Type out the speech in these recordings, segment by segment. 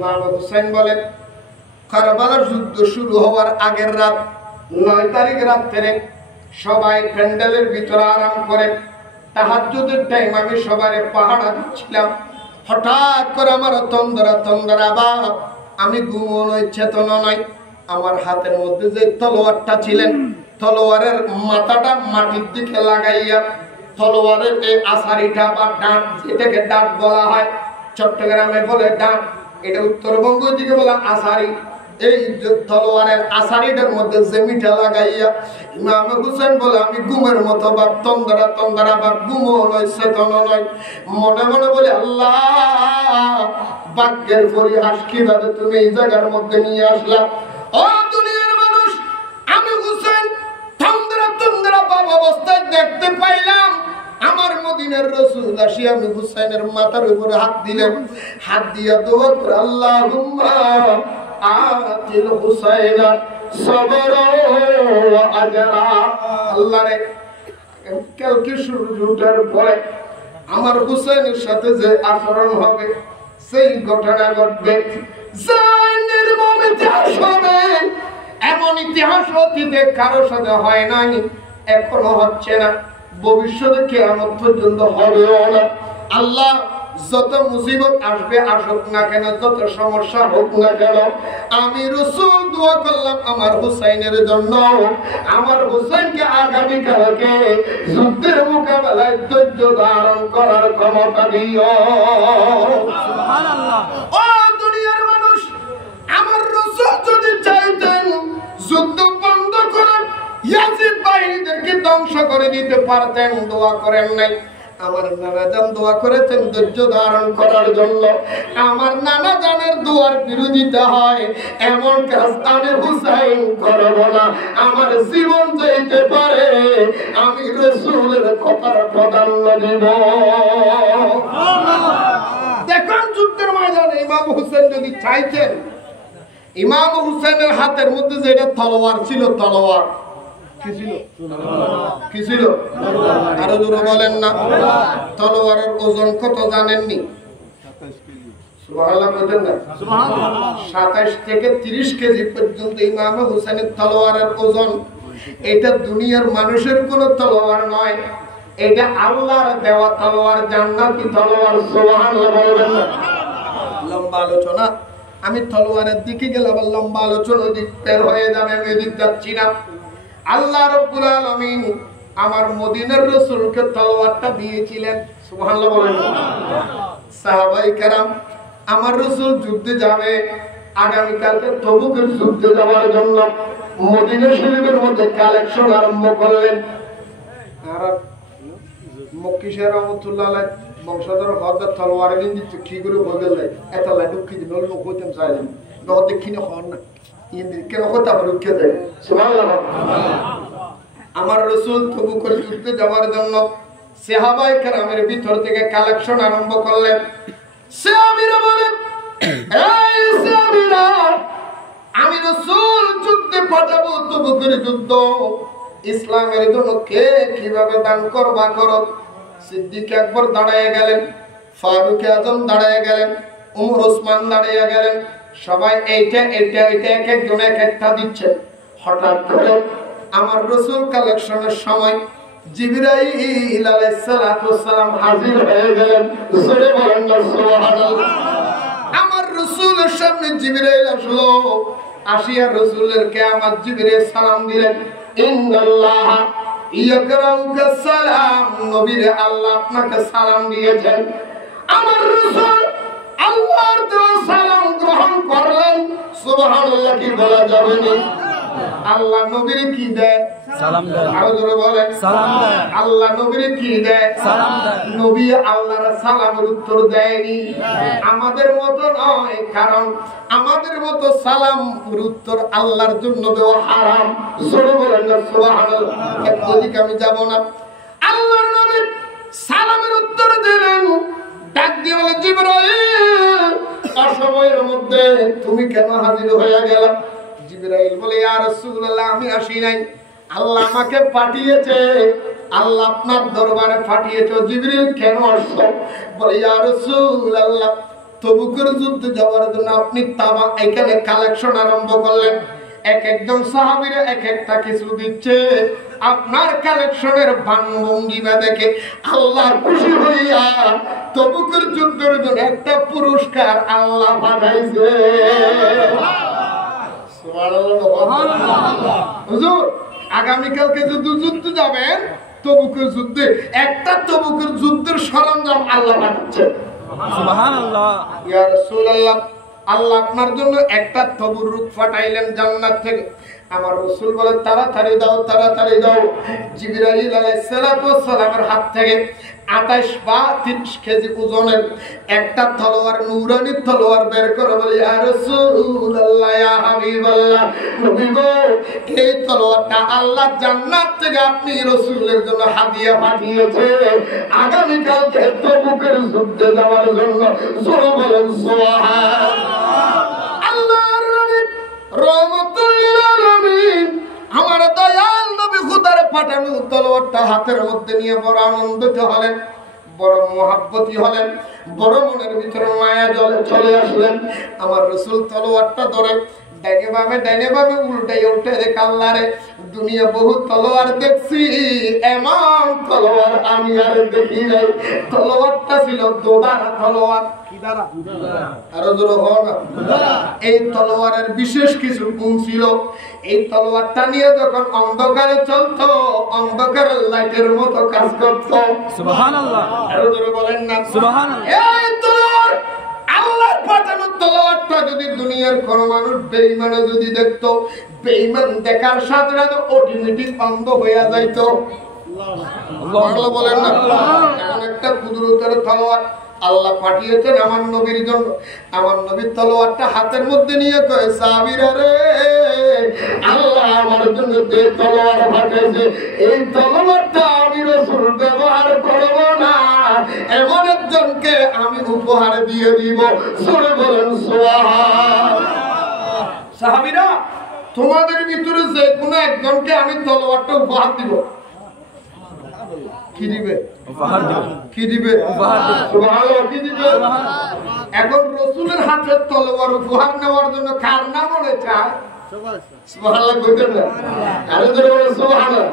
ইমাম হুসাইন বলেন, কারবালার যুদ্ধ শুরু হওয়ার আগের রাত 9 তারিখ রাত্রে সবাই প্যান্ডেলের ভিতরে আরাম করে তাহাজ্জুদের টাইম আমি সবারে পাহারা দিচ্ছিলাম। হঠাৎ করে আমার তন্দরা বাপ, আমি ঘুমো নই, চেতনা নয়। আমার হাতের মধ্যে যে তলোয়ারটা ছিলেন, তলোয়ারের মাথাটা মাটির দিকে লাগাইয়া তলোয়ারের এই আসারিটা বা ডাঁট, যেটাকে ডাঁট বলা হয়, চট্টগ্রামে বলে ডাঁট, এটা উত্তরবঙ্গ দিকে বলা আসারি। এই তলোয়ারের আসারিটার মধ্যে জমিটা লাগাইয়া ইমাম হুসেন বলে, আমি ঘুমের মতো বা তন্দরা বা ঘুমো নয়, চেতনা নয়। মনে মনে বলে, আল্লাহ ভাগ্যের পরিহাস, কিভাবে তুমি এই জায়গার মধ্যে নিয়ে আসলাম। ও দুনিয়ার মানুষ, আমি হুসেন তন্দরা বাবা অবস্থায় দেখতে পাইলাম আমার মদিনার রাসূল আসি, আমি হুসাইনের মাথার উপরে হাত দিলাম, হাত দিয়া দোয়া করে, আল্লাহুম্মা আতিল হুসাইনা সাবরা ওয়া আজরা। আল্লাহ রে, কালকে সূর্য ওঠার পরে আমার হুসাইনের সাথে যে আচরণ হবে, সেই ঘটনা ঘটবে, সেই নির্মম ইতিহাস হবে। এমন ইতিহাস অতীতে কারোর সাথে হয় নাই, এখনো হচ্ছে না, ভবিষ্যতে কিয়ামত পর্যন্ত হবেও না। আল্লাহ যত মুসিবত আসবে আসুক না কেন, যত সমস্যা হোক না কেন, আমি রাসূল দোয়া করলাম আমার হুসাইনের জন্য, আমার হুসাইনকে আগামীকালকে যুদ্ধের মোকাবেলায় ধৈর্য ধারণ করার ক্ষমতা দিও। সুবহানাল্লাহ। ও দুনিয়ার মানুষ, আমার রাসূল যদি চাইতেন যুদ্ধ বন্ধ করে ইয়াজিদ বাহিনীদেরকে ধ্বংস করে দিতে পারতেন, দোয়া করেন নাই। আমার নানা জান দোয়া করেছেন ধৈর্য ধারণ করার জন্য। আমার নানা জানের দোয়ার বিরোধিতা হয় এমন কাজ আমি হুসাইন করব না। আমার জীবন যেতে পারে, আমি রাসূলের কথার প্রাধান্য দিব। দেখুন, যুদ্ধের ময়দানে ইমাম হুসেন যদি চাইতেন, ইমাম হুসেনের হাতের মধ্যে যেটা তলোয়ার ছিল, তলোয়ার কি ছিল? আরো জোরে বলেন না। তলোয়ারের ওজন কত জানেননি? 27 থেকে 30 কেজি পর্যন্ত ইমাম হুসেনের তলোয়ারের ওজন। এটা দুনিয়ার মানুষের কোন তলোয়ার নয়, এটা আল্লাহর দেওয়া তলোয়ার, জান্নাতি তলোয়ার। সুবহানাল্লাহ বলবেন না। লম্বা আলোচনা, আমি তলোয়ারের দিকে গেলে আবার লম্বা আলোচনা দিক বের হয়ে যাবে, আমি এদিক যাচ্ছি না। আল্লাহ রাব্বুল আলামিন আমার মদিনার রাসূলকে তলোয়ারটা দিয়েছিলেন। সুবহানাল্লাহ বলেন। সাহাবায়ে কেরাম, আমার রাসূল যুদ্ধে যাবে, আগামী কালকে তবুকের যুদ্ধে যাওয়ার জন্য মদিনা শরীফের মধ্যে কালেকশন আরম্ভ করলেন। আর মক্কি শের রহমাতুল্লাহ আলাইহি বংশধর হযরত তলোয়ার দিতে কি করে বদল যায়, এত লাডু কি দিন লোক হইতেন চাইলেন, নদ দেখিনে হন না কেন কথা বলকে যায়। সুবহানাল্লাহ। আমার রাসূল তবুকের যুদ্ধে যাওয়ার জন্য সাহাবায়ে কেরামের ভিতর থেকে কালেকশন আরম্ভ করলেন। সাহাবীরা বলেন, এই সাহাবীরা, আমি রাসূল যুদ্ধে পাঠাবো, তবুকের যুদ্ধ, ইসলামের জন্য কে কিভাবে দান করবা করো। সিদ্দিক আকবর দাঁড়ায় গেলেন, ফারুক আজম দাঁড়ায় গেলেন, উমর ওসমান দাঁড়ায় গেলেন, সবাই এইটা এক একজন এক একটা দিচ্ছে। হঠাৎ করে আমার রাসূল কালেকশনের সময় জিবরাইল আলাইহিস সালাতু ওয়াস সালাম হাজির হয়ে গেলেন। জোরে বলেন না সুবহানাল্লাহ। আমার রাসূলের সামনে জিবরাইল আসলো, আসিয়া রাসূলের কিয়ামত জিবরাইল সালাম দিলেন, ইন্নাল্লাহ ইয়াকরাউকা সালাম, নবীরে আল্লাহ আপনাকে সালাম দিয়েছেন। আমার রাসূল আল্লাহর দেওয়া সালাম গ্রহণ করলেন। সুবহানাল্লাহ কি বলা যাবে না? আল্লাহ নবীর কি দেয়? সালাম দেয়। আরো জোরে বলেন, সালাম দেয়। আল্লাহ নবীর কি দেয়? সালাম দেয়। নবী আল্লাহর সালামের উত্তর দেয়নি, আমাদের মতো নয়, কারণ আমাদের মতো সালামের উত্তর আল্লাহর জন্য দেওয়া হারাম। জোরে বলেন না সুবহানাল্লাহ। এদিকে আমি যাব না। আল্লাহর নবী সালামের উত্তর দিলেন, ডাক দিয়ে বলে, জিবরাইল, অসময়ের মধ্যে তুমি কেন হাজির হয়ে গেলা? জিবরাইল বলে, ইয়া রাসূলুল্লাহ, আমি আসি নাই, আল্লাহ আমাকে পাঠিয়েছে, আল্লাহ আপনার দরবারে পাঠিয়েছে। জিবরাইল, কেন আসছো? বলে, ইয়া রাসূলুল্লাহ, তবুকের যুদ্ধে যাওয়ার জন্য আপনি তামা এখানে কালেকশন আরম্ভ করলেন। এক একজন সাহাবীরা এক একটা কিছু দিচ্ছে। আপনার কালেকশনের ভঙ্গিমা দেখে আল্লাহ খুশি হইয়া তবুকের যুদ্ধের জন্য একটা পুরস্কার আল্লাহ পাঠাইছে। হুজুর আগামীকালকে যুদ্ধ যাবেন, তবুকের যুদ্ধে একটা তবুকের যুদ্ধের সরঞ্জাম আল্লাহ পাঠাচ্ছে। সুবহানাল্লাহ। ইয়া রাসূলুল্লাহ, আল্লাহ আপনার জন্য একটা তবুরুক পাঠাইলেন জান্নাত থেকে। আমার রাসূল বলে তাড়াতাড়ি দাও, তাড়াতাড়ি দাও। জিবরাইল আলাইহিস সালামের হাত থেকে 28 বা 30 কেজি ওজনের একটা তলোয়ার, নূরানি তলোয়ার বের করে বলে, ইয়া রাসূলুল্লাহ, ইয়া হাবিবাল্লাহ, নবী গো, এই তলোয়ারটা আল্লাহ জান্নাত থেকে আপনি রাসূলের জন্য হাদিয়া পাঠিয়েছে আগামী কালকে তবুকের যুদ্ধে যাওয়ার জন্য। জোরে বলেন সুবহানাল্লাহ। আল্লাহর নবী রহমাতুল লিল আলামিন, আমার দয়াল নবী খুদার পাঠানো তলোয়ারটা হাতের মধ্যে নিয়ে বড় আনন্দিত হলেন, বড় মহাব্বতী হলেন, বড় মনের ভিতরে মায়া জলে চলে আসলেন। আমার রাসূল তলোয়ারটা ধরে ডাইনে বামে উল্টাই দেখে, আল্লাহ রে, দুনিয়া বহু তলোয়ার দেখছি, এমন তলোয়ার আমি আর দেখি নাই। তলোয়ারটা ছিল দোদারা তলোয়ার। এই তলোয়ারের বিশেষ কিছু গুণ ছিল। এই তলোয়ারটা নিয়ে যখন অন্ধকারে চলতো, অন্ধকারের লাইটের মতো কাজ করত। সুবহানাল্লাহ। আরো জোরে বলেন না সুবহানাল্লাহ। এই তলোয়ার, আল্লাহর পাঠানো তলোয়ারটা যদি দুনিয়ার কোন মানুষ বেঈমানে যদি দেখতো, বেঈমান দেখার সাথে সাথে অটোমেটিক অন্ধ হয়ে যাইতো। আল্লাহ বলেন না, এমন একটা কুদরতের তলোয়ার আল্লাহ পাঠিয়েছেন আমার নবীর জন্য। আমার নবীর তলোয়ারটা হাতের মধ্যে নিয়ে কয়, সাহাবীরা রে, আল্লাহ আমার জন্য যে তলোয়ার পাঠিয়েছে, এই তলোয়ারটা আমি রাসূল ব্যবহার করব না, এমন একজনকে আমি উপহার দিয়ে দিব। জোরে বলেন সুবহানাল্লাহ। সাহাবীরা, তোমাদের ভিতরে যে কোনো একজনকে আমি তলোয়ারটা উপহার দিব। কি দিবে? উপহার দিবে। কি দিবে? উপহার দিবে। সুবহানাল্লাহ। কি দিবে? এখন রাসূলের হাতে তলোয়ার উপহার নেওয়ার জন্য কার নাম মনে চায়? সুবহানাল্লাহ কইতেন না? আরে জোরে বলেন সুবহানাল্লাহ।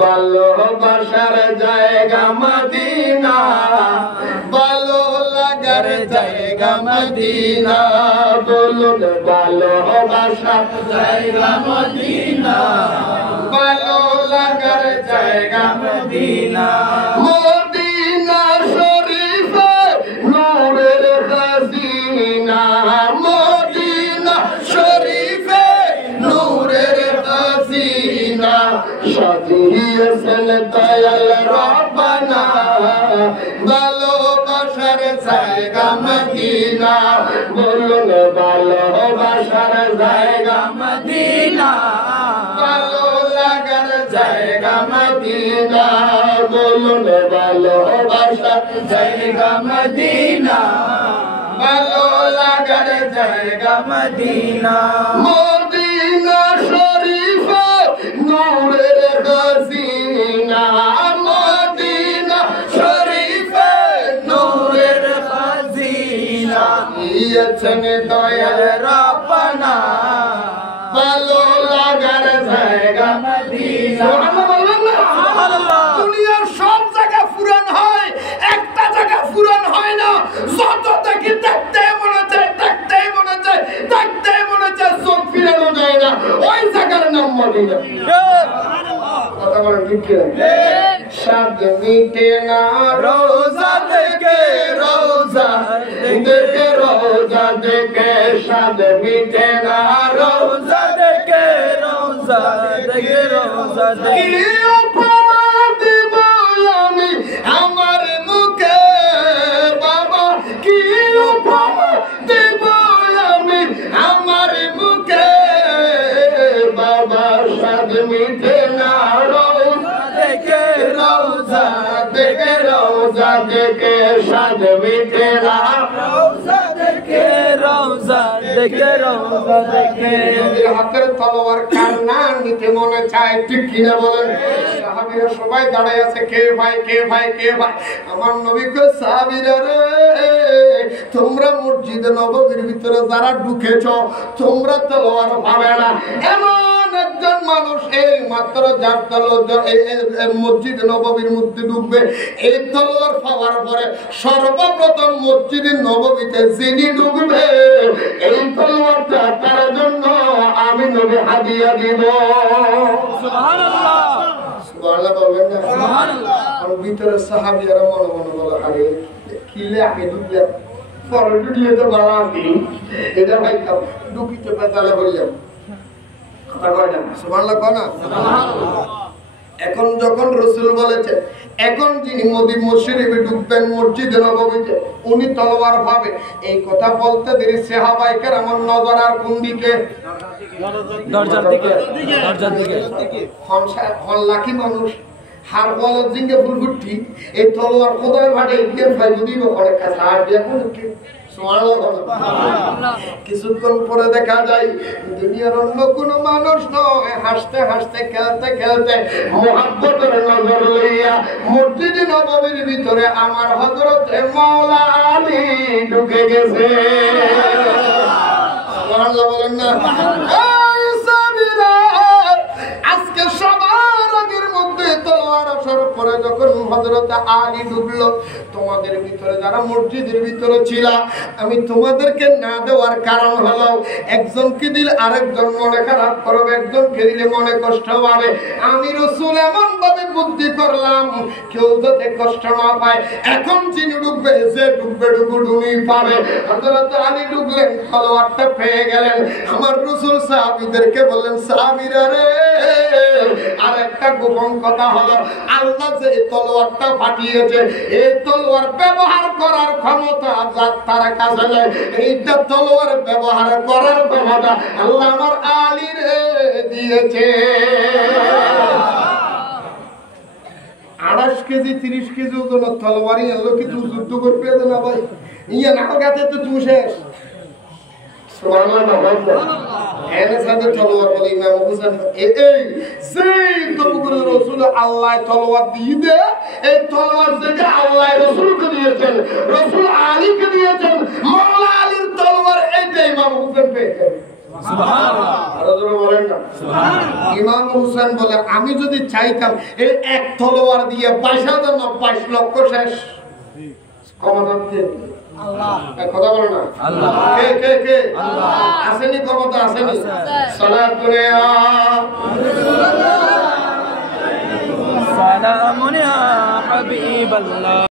ভালোবাসার জায়গা মদিনা, ভালো লাগার জায়গা মদিনা, বলুন ভালোবাসার জায়গা মদিনা, ভালো লাগার জায়গা মদিনা। মদিনা শরীফে নূরের খাজিনা, মদিনা শরীফে নূরের খাজিনা, সাজিয়েছেন দয়াল রব্বানা, ভালোবাসার জায়গা মদিনা, বলুন ভালোবাসার জায়গা মদিনা, ভালো লাগার জায়গা মদিনা, বলুন ভালোবাসার জায়গা মদিনা, ভালো লাগার জায়গা মদিনা। মদিনা শরীফে নূরের খাজিনা, মদিনা শরীফে নূরের খাজিনা, দিয়েছেন দয়াল রব্বানা, ভালো লাগার জায়গা মদিনা। সুবহানাল্লাহ। দুনিয়ার সব জায়গা ফুরান হয়, একটা জায়গা ফুরান হয় না। যত দেখি দেখতে মনে চায়, দেখতে মনে চায়, দেখতে মনে চায়, চোখ ফিরানো যায় না, ওই জায়গার নাম মদিনা। কথা বলেন ঠিক কি? স্বাদ মিটে না রোজা দেখে, রোজা দেখে, রোজা দেখে, স্বাদ মিটে না রোজা দেখে, রোজা দেখে, রোজা দেখে। কি উপমা দিব আমি আমার মুখে বাবা, কি উপমা দিব আমি আমার মুখে বাবা, স্বাদ মিটে না রোজা দেখে, রোজা দেখে, রোজা দেখে, স্বাদ মিটে না রোজা দেখে, রোজা দেখে রওজা দেখে নবীর হাতের তলোয়ার কার না নিতে মনে চায়, ঠিক কিনা বলেন? সাহাবীরা সবাই দাঁড়ায় আছে, কে ভাই কে ভাই কে ভাই? আমার নবী কয়, সাহাবীরা রে, তোমরা মসজিদে নববীর ভিতরে যারা ঢুকেছো তোমরা তলোয়ার পাবে না। এমন একজন মানুষ এই মাত্র যার তলোয়ার মসজিদে নববীর মধ্যে ঢুকবে, এই তলোয়ার পাওয়ার পরে সর্বপ্রথম মসজিদে নববীতে যিনি ঢুকবে এই তলোয়ারটা তার জন্য আমি নবী হাদিয়া দিব। সুবহানাল্লাহ সুবহানাল্লাহ বলবেন না? সুবহানাল্লাহ। আর ভিতরে সাহাবীরা মনে মনে বলে, আরে কিলে আগে ঢুকলাম, পরে ঢুকলে তো বাড়া দিই, এটা ভাই ঢুকিতে পেঁচালে বললাম, কথা কয় না? সুবহানাল্লাহ কয় না? এখন যখন রাসূল বলেছে, এখন যিনি মসজিদে ঢুকবেন মসজিদে নববীতে উনি তলোয়ার পাবে, এই কথা বলতে দেরি সাহাবায়ে কেরামের নজর আর কোন দিকে? দরজার দিকে, দরজার দিকে। হন লাখি মানুষ হার বল জিঙ্গে ফুলফুটি এই তলোয়ার খোদার ভাটে গিয়ে ভাই যদি বড় কাছে আর দিয়া কোন কি সুবহানাল্লাহ। কিছুক্ষণ পরে দেখা যায় দুনিয়ার অন্য কোন মানুষ নয়, হাসতে হাসতে খেলতে খেলতে মুহাব্বতের নজর লইয়া মসজিদে নববীর ভিতরে আমার হযরত মাওলা আলী ঢুকে গেছে। সুবহানাল্লাহ বলেন না? এই সাবিরা, আজকে সবার আগের মধ্যে তলোয়ার আসার পরে যখন হযরত আলী ঢুকলো, তোমাদের ভিতরে যারা মসজিদের ভিতরে ছিল আমি তোমাদেরকে না দেওয়ার কারণ হলো একজনকে দিলে আরেকজন মনে খারাপ করবে, একজনকে দিলে মনে কষ্ট পাবে। আমি রাসূল এমন ভাবে বুদ্ধি করলাম কেউ যাতে কষ্ট না পায়। এখন যিনি ঢুকবে যে ঢুকবে ঢুকুডুনি পাবে। হযরত আলী ঢুকলেন, তলোয়ারটা পেয়ে গেলেন। আমার রাসূল সাহাবীদেরকে বললেন, সাহাবীরা রে, আর একটা গোপন কথা হলো আল্লাহ যে তলোয়ারটা পাঠিয়েছে এই তলোয়ার ব্যবহার করার ক্ষমতা যার তার কাছে নেই, এইটা তলোয়ার ব্যবহার করার ক্ষমতা আল্লাহ আমার আলীর দিয়েছে। 28 কেজি 30 কেজি ওজনের তলোয়ারই আল্লাহ কি তুই যুদ্ধ করবে না ভাই? ইয়া না গাতে তো তুই শেষ। সুবহানাল্লাহ। এনে সাথে তলোয়ার বলে ইমাম হোসেন এই সেই তবুগুলো রাসূল আল্লাহ তলোয়ার দিয়ে দে, এই তলোয়ার যেটা আল্লাহ রাসূলকে দিয়েছেন, রাসূল আলীকে দিয়েছেন, মাওলা আলীর তলোয়ার এইটা ইমাম হোসেন পেয়েছে। সুবহানাল্লাহ। আর জোরে বলেন না সুবহানাল্লাহ। ইমাম হোসেন বলে, আমি যদি চাইতাম এই এক তলোয়ার দিয়ে 22 লক্ষ শেষ ক্ষমতা দিতে আল্লাহ। কথা বলো না আল্লাহ। কে কে কে? আল্লাহ। আসেনি ক্ষমতা, আসেনি? সালাতু আলাইহি সালামুন ইয়া হাবিবাল্লাহ।